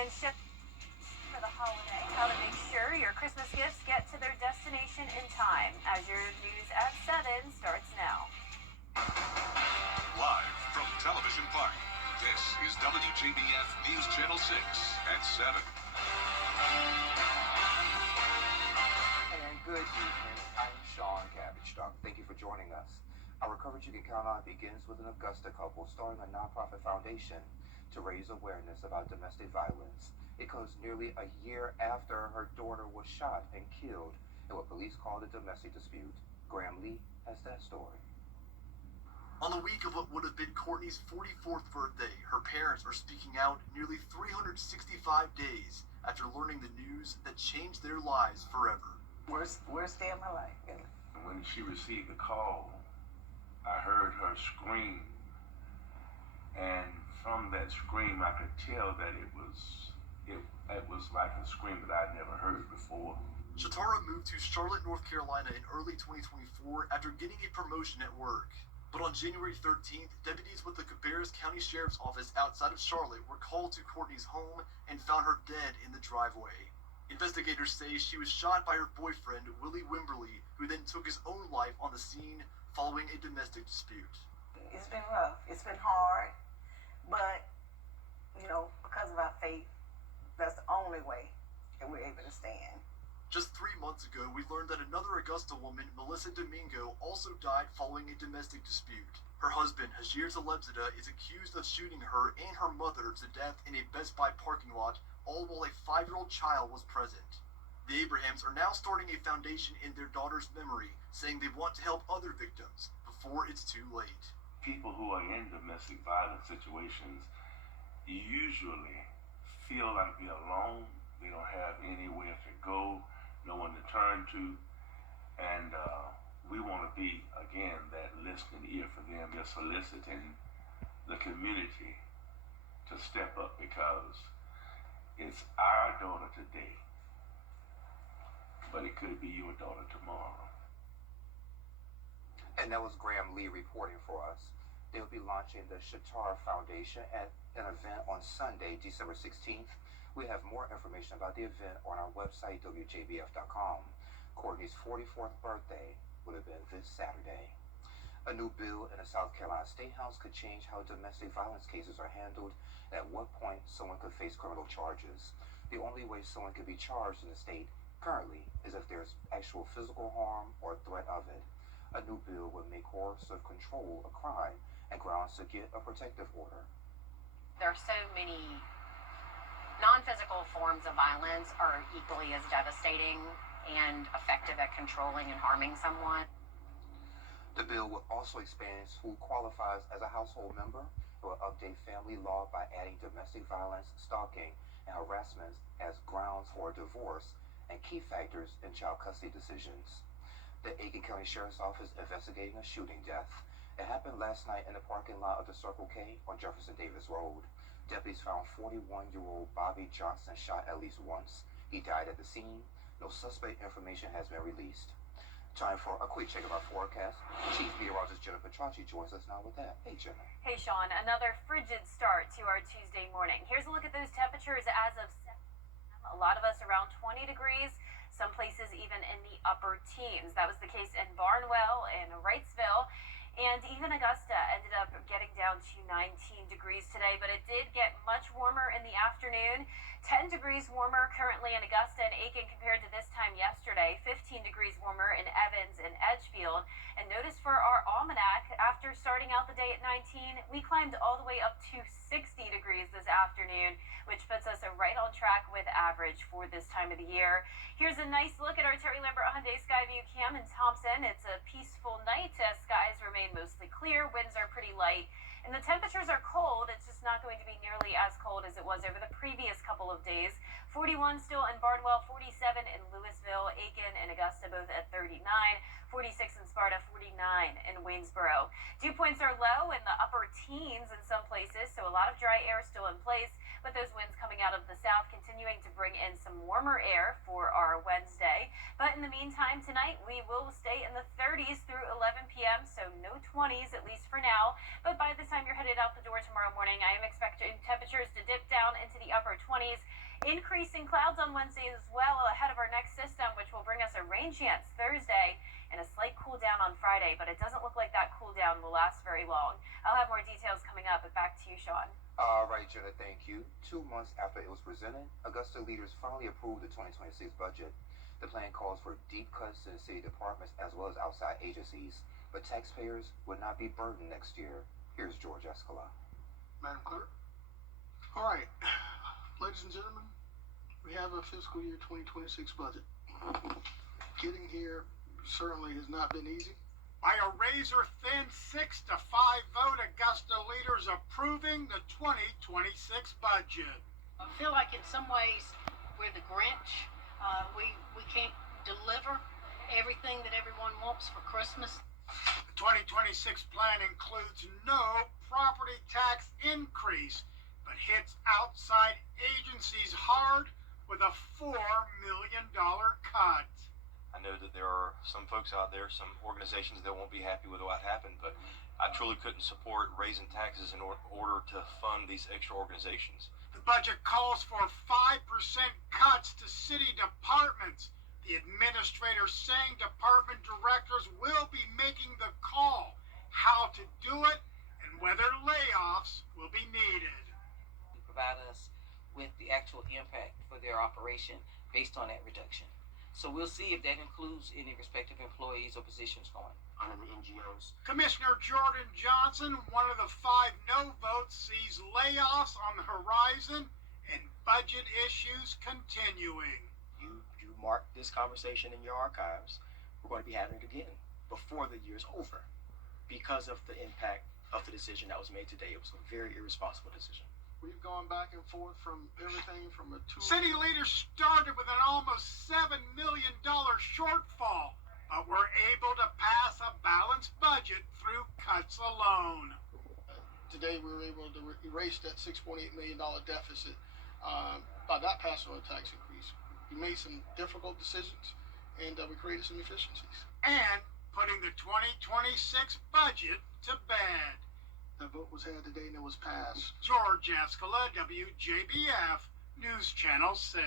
and ship for the holiday. How to make sure your Christmas gifts get to their destination in time. As your news at 7 starts now. Live from Television Park, this is WJBF News Channel 6 at 7. And good evening. I'm Sean Cabbage Dog. Thank you for joining us. Our coverage you can count on begins with an Augusta couple starting a nonprofit foundation to raise awareness about domestic violence. It comes nearly a year after her daughter was shot and killed in what police called a domestic dispute. Graham Lee has that story. On the week of what would have been Courtney's 44th birthday, her parents are speaking out nearly 365 days after learning the news that changed their lives forever. Worst day of my life. When she received the call, I heard her scream, and from that scream I could tell that it was like a scream that I'd never heard before. Shatara moved to Charlotte, North Carolina in early 2024 after getting a promotion at work. But on January 13th, deputies with the Cabarrus County Sheriff's Office outside of Charlotte were called to Courtney's home and found her dead in the driveway. Investigators say she was shot by her boyfriend, Willie Wimberly, who then took his own life on the scene following a domestic dispute. It's been rough. It's been hard. But, because of our faith, that's the only way that we're able to stand. Just 3 months ago, we learned that another Augusta woman, Melissa Domingo, also died following a domestic dispute. Her husband, Hajir Talebzadeh, is accused of shooting her and her mother to death in a Best Buy parking lot, all while a 5-year-old child was present. The Abrahams are now starting a foundation in their daughter's memory, saying they want to help other victims before it's too late. People who are in domestic violence situations usually feel like they're alone. They don't have anywhere to go, no one to turn to, and we want to be, again, that listening ear for them. They're soliciting the community to step up because it's our daughter today, but it could be your daughter tomorrow. And that was Graham Lee reporting for us. They'll be launching the Shatara Foundation at an event on Sunday, December 16th. We have more information about the event on our website, WJBF.com. Courtney's 44th birthday would have been this Saturday. A new bill in the South Carolina State House could change how domestic violence cases are handled and at what point someone could face criminal charges. The only way someone could be charged in the state currently is if there's actual physical harm or threat of it. A new bill would make coercive control a crime and grounds to get a protective order. There are so many non-physical forms of violence are equally as devastating and effective at controlling and harming someone. The bill will also expand who qualifies as a household member. It will update family law by adding domestic violence, stalking, and harassment as grounds for divorce and key factors in child custody decisions. The Aiken County Sheriff's Office investigating a shooting death. It happened last night in the parking lot of the Circle K on Jefferson Davis Road. Deputies found 41-year-old Bobby Johnson shot at least once. He died at the scene. No suspect information has been released. Time for a quick check of our forecast. Chief Meteorologist Jenna Petracci joins us now with that. Hey, Jenna. Hey, Sean. Another frigid start to our Tuesday morning. Here's a look at those temperatures as of 7 p.m. A lot of us around 20 degrees. Some places even in the upper teens. That was the case in Barnwell and Wrightsville. And even Augusta ended up getting down to 19 degrees today, but it did get much warmer in the afternoon. 10 degrees warmer currently in Augusta and Aiken compared to this time yesterday. 15 degrees warmer in Evans and Edgefield. And notice for our almanac, after starting out the day at 19, we climbed all the way up to 60 degrees this afternoon, which puts us right on track with average for this time of the year. Here's a nice look at our Terry Lambert Hyundai Skyview Cam in Thompson. It's a peaceful night as skies remain mostly clear. Winds are pretty light. And the temperatures are cold. It's just not going to be nearly as cold as it was over the previous couple of days. 41 still in Barnwell, 47 in Louisville, Aiken and Augusta both at 39, 46 in Sparta, 49 in Waynesboro. Dew points are low in the upper teens in some places, so a lot of dry air still in place, but those winds coming out of the south continuing to bring in some warmer air for our Wednesday. But in the meantime, tonight we will stay in the 30s through 11 p.m., so no low 20s, at least for now. But by the time you're headed out the door tomorrow morning, I am expecting temperatures to dip down into the upper 20s. Increasing clouds on Wednesday as well ahead of our next system, which will bring us a rain chance Thursday and a slight cool down on Friday. But it doesn't look like that cool down will last very long. I'll have more details coming up, but back to you, Sean. All right, Jenna, thank you. 2 months after it was presented, Augusta leaders finally approved the 2026 budget. The plan calls for deep cuts in city departments as well as outside agencies, but taxpayers would not be burdened next year. Here's George Escala. Madam Clerk. All right, ladies and gentlemen, we have a fiscal year 2026 budget. Getting here certainly has not been easy. By a razor-thin 6-5 vote, Augusta leaders approving the 2026 budget. I feel like in some ways we're the Grinch. We can't deliver everything that everyone wants for Christmas. The 2026 plan includes no property tax increase, but hits outside agencies hard with a $4 million cut. I know that there are some folks out there, some organizations that won't be happy with what happened, but I truly couldn't support raising taxes in order to fund these extra organizations. The budget calls for 5% cuts to city departments. The administrator saying department directors will be making the call how to do it and whether layoffs will be needed. Provide us with the actual impact for their operation based on that reduction. So we'll see if that includes any respective employees or positions going on in the NGOs. Commissioner Jordan Johnson, one of the 5 no votes, sees layoffs on the horizon and budget issues continuing. You mark this conversation in your archives. We're going to be having it again before the year's over because of the impact of the decision that was made today. It was a very irresponsible decision. We've gone back and forth from everything from a City leaders started with an almost $7 million shortfall, but were able to pass a balanced budget through cuts alone. Today we were able to erase that $6.8 million deficit by not passing on a tax increase. We made some difficult decisions and we created some efficiencies. And putting the 2026 budget to bed. The vote was had today and it was passed. George Escala, WJBF, News Channel 6.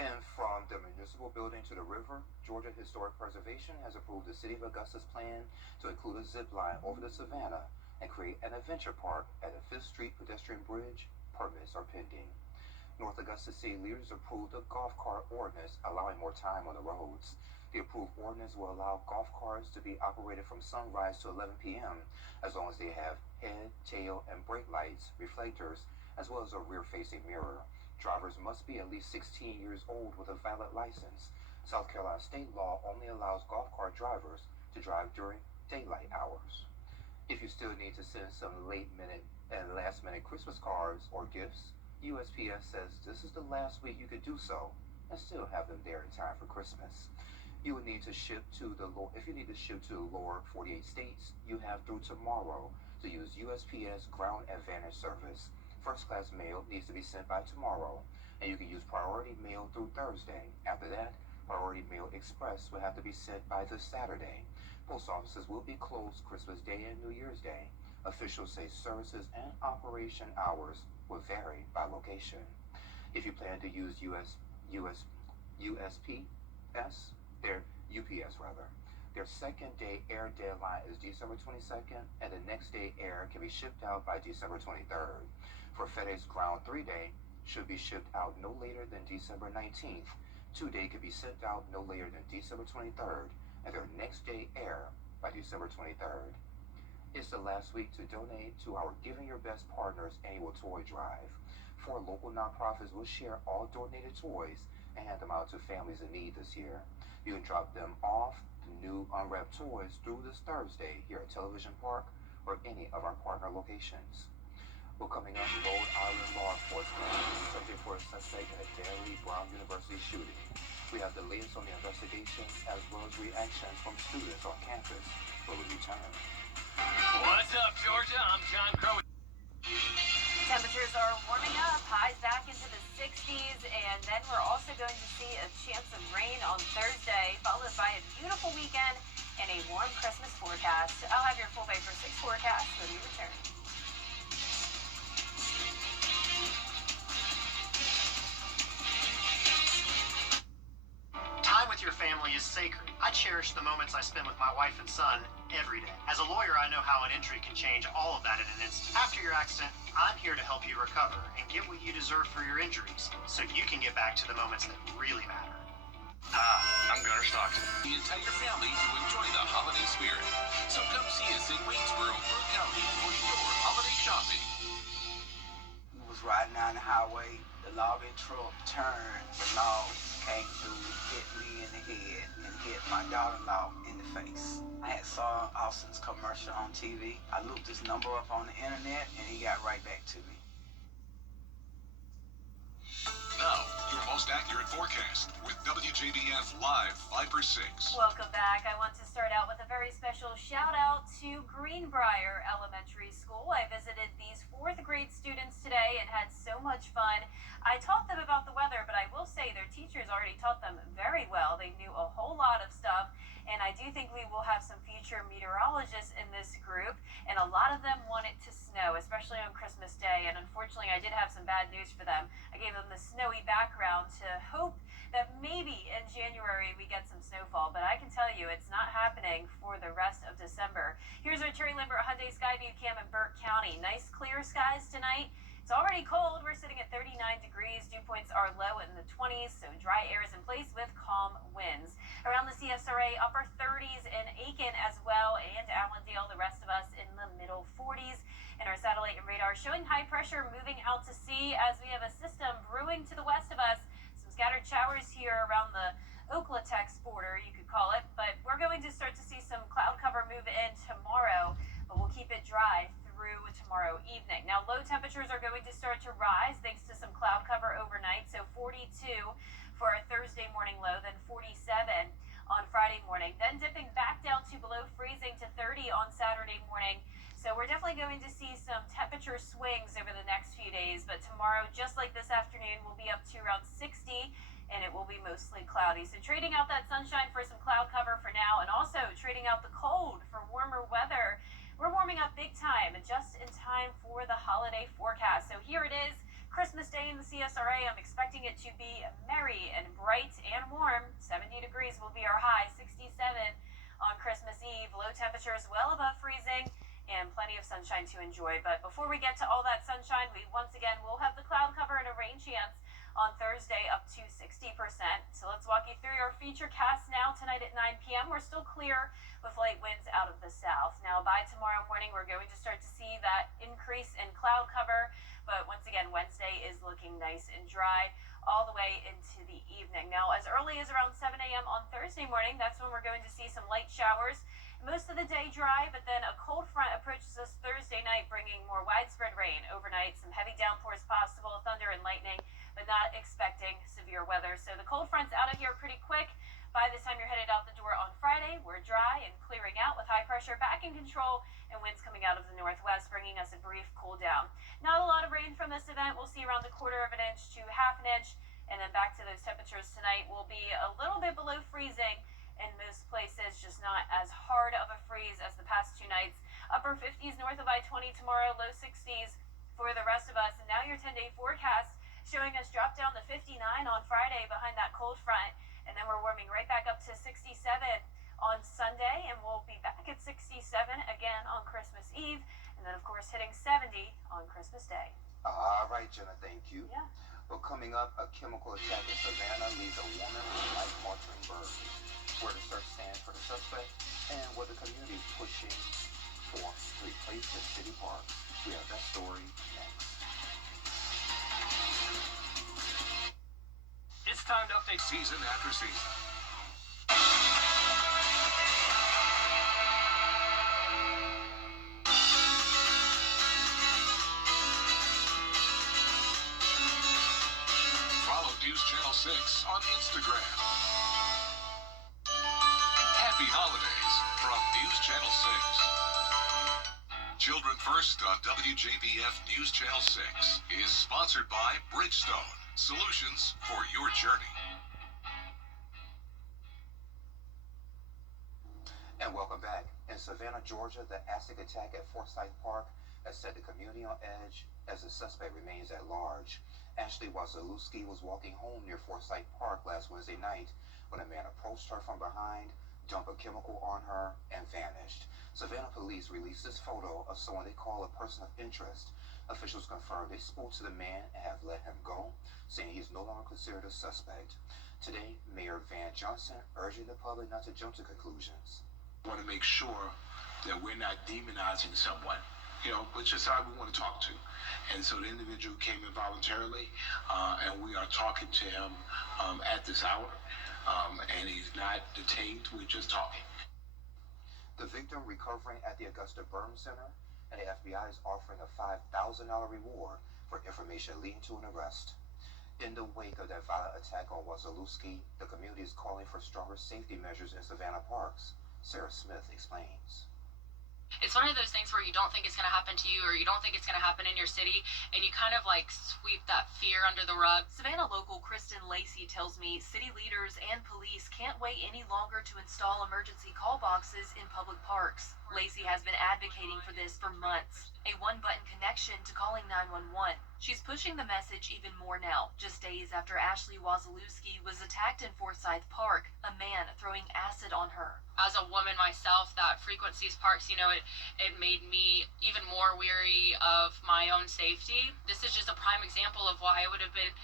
And from the municipal building to the river, Georgia Historic Preservation has approved the City of Augusta's plan to include a zip line over the Savannah and create an adventure park at the 5th Street pedestrian bridge. Permits are pending. North Augusta City leaders approved a golf cart ordinance allowing more time on the roads. The approved ordinance will allow golf carts to be operated from sunrise to 11 p.m. as long as they have head, tail, and brake lights, reflectors, as well as a rear-facing mirror. Drivers must be at least 16 years old with a valid license. South Carolina state law only allows golf cart drivers to drive during daylight hours. If you still need to send some late-minute and last-minute Christmas cards or gifts, USPS says this is the last week you could do so and still have them there in time for Christmas. You would need to ship to the if you need to ship to the lower 48 states, you have through tomorrow to use USPS Ground Advantage service. First class mail needs to be sent by tomorrow, and you can use priority mail through Thursday. After that, priority mail express will have to be sent by this Saturday. Post offices will be closed Christmas Day and New Year's Day. Officials say services and operation hours will vary by location. If you plan to use UPS, their second day air deadline is December 22nd, and the next day air can be shipped out by December 23rd. For FedEx Ground 3-day, should be shipped out no later than December 19th. 2-day could be sent out no later than December 23rd, and their next day air by December 23rd. It's the last week to donate to our Giving Your Best Partners annual toy drive. 4 local nonprofits will share all donated toys and hand them out to families in need this year. You can drop them off the new unwrapped toys through this Thursday here at Television Park or any of our partner locations. Well, coming up, Rhode Island law enforcement is searching for a suspect in a deadly Brown University shooting. We have the latest on the investigation as well as reactions from students on campus. Will we return? What's up, Georgia? I'm John Crow. Temperatures are warming up, highs back into the 60s, and then we're also going to see a chance of rain on Thursday, followed by a beautiful weekend and a warm Christmas. forecast. I'll have your full Vapor 6 forecast when we return. Time with your family is sacred. I cherish the moments I spend with my wife and son every day. As a lawyer, I know how an injury can change all of that in an instant. After your accident, I'm here to help you recover and get what you deserve for your injuries so you can get back to the moments that really matter. Hi, I'm Gunnar Stockton. The entire family to enjoy the holiday spirit. So come see us in Waynesboro, Burke County for your holiday shopping. We was riding down the highway, the lobby truck turned, the log came through, hit me in the head, and hit my daughter-in-law in the face. I had saw Austin's commercial on TV. I looked his number up on the internet, and he got right back to me. Now, your most accurate forecast with WJBF Live 5/6. Welcome back. I want to start out with a very special shout out to Greenbrier Elementary School. I visited these 4th grade students today and had so much fun. I taught them about the weather, but I will say their teachers already taught them very well. They knew a whole lot of stuff, and I do think we will have some future meteorologists in this group, and a lot of them want it to snow, especially on Christmas Day, and unfortunately I did have some bad news for them. I gave them the snowy background to hope that maybe in January we get some snowfall, but I can tell you it's not happening for the rest of December. Here's our Terry Limbert Hyundai Skyview cam in Burke County. Nice clear skies tonight. It's already cold. We're sitting at 39 degrees. Dew points are low in the 20s, so dry air is in place with calm winds. Around the CSRA, upper 30s in Aiken as well, and Allendale, the rest of us in the middle 40s. And our satellite and radar showing high pressure moving out to sea as we have a system brewing to the west of us. Some scattered showers here around the Oklatex border, you could call it, but we're going to start to see some cloud cover move in tomorrow, but we'll keep it dry through tomorrow evening. Now, low temperatures are going to start to rise thanks to some cloud cover overnight, so 42 for our Thursday morning low, then 47 on Friday morning, then dipping back down to below freezing to 30 on Saturday morning. So we're definitely going to see some temperature swings over the next few days, but tomorrow, just like this afternoon, we'll be up to around 60, and it will be mostly cloudy. So trading out that sunshine for some cloud cover for now, and also trading out the cold for warmer weather. We're warming up big time, just in time for the holiday forecast. So here it is, Christmas Day in the CSRA. I'm expecting it to be merry and bright and warm. 70 degrees will be our high, 67 on Christmas Eve. Low temperatures well above freezing, and plenty of sunshine to enjoy. But before we get to all that sunshine, we once again will have the cloud cover and a rain chance on Thursday up to 60%. So let's walk you through our feature cast now. Tonight at 9 p.m. we're still clear with light winds out of the south. Now by tomorrow morning we're going to start to see that increase in cloud cover, but once again Wednesday is looking nice and dry all the way into the evening. Now as early as around 7 a.m. on Thursday morning, that's when we're going to see some light showers. Most of the day dry, but then a cold front approaches us Thursday night, bringing more widespread rain overnight. Some heavy downpours possible, thunder and lightning, but not expecting severe weather. So the cold front's out of here pretty quick. By the time you're headed out the door on Friday, we're dry and clearing out with high pressure back in control and winds coming out of the northwest, bringing us a brief cool down. Not a lot of rain from this event. We'll see around 1/4 of an inch to 1/2 inch, and then back to those temperatures tonight will be a little bit below freezing in most places, just not as hard of a freeze as the past 2 nights. Upper 50s north of I-20 tomorrow, low 60s for the rest of us. And now your 10-day forecast showing us drop down to 59 on Friday behind that cold front, and then we're warming right back up to 67 on Sunday, and we'll be back at 67 again on Christmas Eve, and then of course hitting 70 on Christmas Day. All right, Jenna, thank you. Yeah. Well, coming up, a chemical attack in Savannah leaves a woman with life-altering burns. Where the search stands for the suspect, and what the community is pushing for to replace the city park. We have that story next. It's time to update Season after season. Follow News Channel 6 on Instagram. Happy holidays from News Channel 6. Children First on WJBF News Channel 6 is sponsored by Bridgestone, solutions for your journey. And welcome back. In Savannah, Savannah, Georgia, the acid attack at Forsyth Park has set the community on edge as the suspect remains at large. Ashley Wasilewski was walking home near Forsyth Park last Wednesday night when a man approached her from behind, dumped a chemical on her, and vanished. Savannah police released this photo of someone they call a person of interest. Officials confirmed they spoke to the man and have let him go, saying he is no longer considered a suspect. Today, Mayor Van Johnson urging the public not to jump to conclusions. We want to make sure that we're not demonizing someone, which is how we want to talk to. And so the individual came in voluntarily, and we are talking to him at this hour, and he's not detained. We're just talking. The victim recovering at the Augusta Burn Center, and the FBI is offering a $5,000 reward for information leading to an arrest. In the wake of that violent attack on Wasilewski, the community is calling for stronger safety measures in Savannah parks. Sarah Smith explains. It's one of those things where you don't think it's going to happen to you, or you don't think it's going to happen in your city, and you kind of like sweep that fear under the rug. Savannah local Kristen Lacey tells me city leaders and police can't wait any longer to install emergency call boxes in public parks. Lacey has been advocating for this for months, a one-button connection to calling 911. She's pushing the message even more now, just days after Ashley Wasilewski was attacked in Forsyth Park, a man throwing acid on her. As a woman myself that frequents these parks, it made me even more weary of my own safety. This is just a prime example of why it would have been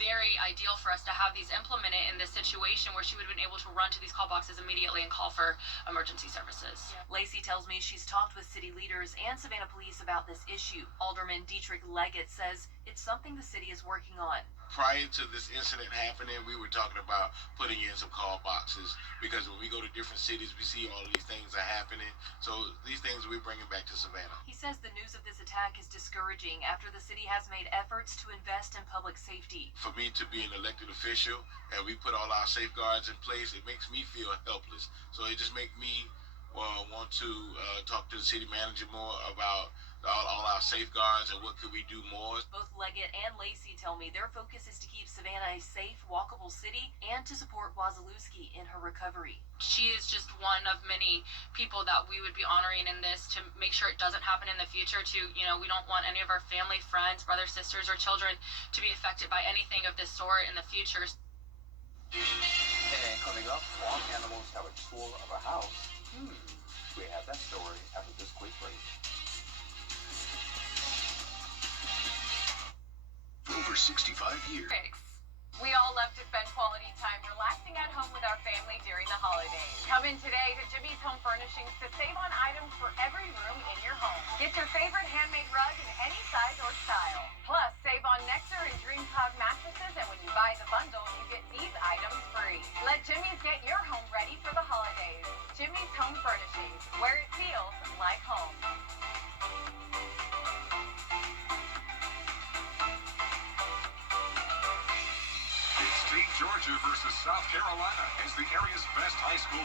very ideal for us to have these implemented in this situation where she would have been able to run to these call boxes immediately and call for emergency services. Lacey tells me she's talked with city leaders and Savannah police about this issue. Alderman Dietrich Leggett says it's something the city is working on. Prior to this incident happening, we were talking about putting in some call boxes, because when we go to different cities, we see all of these things are happening. So these things we're bringing back to Savannah. He says the news of this attack is discouraging after the city has made efforts to invest in public safety. For me to be an elected official and we put all our safeguards in place, it makes me feel helpless. So it just makes me want to talk to the city manager more about all our safeguards and what could we do more. Both Leggett and Lacey tell me their focus is to keep Savannah a safe, walkable city and to support Wasilewski in her recovery. She is just one of many people that we would be honoring in this to make sure it doesn't happen in the future. We don't want any of our family, friends, brothers, sisters, or children to be affected by anything of this sort in the future. And coming up, farm animals have a tour of a house. We have that story after this quick break. For over 65 years. We all love to spend quality time relaxing at home with our family during the holidays. Come in today to Jimmy's Home Furnishings to save on items for every room in your home. Get your favorite handmade rug in any size or style. Plus, save on Nectar and Dream Cog mattresses, and when you buy the bundle, you get these items free. Let Jimmy's get your home ready for the holidays. Jimmy's Home Furnishings, where it feels like home. It's Team Georgia versus South Carolina as the area's best high school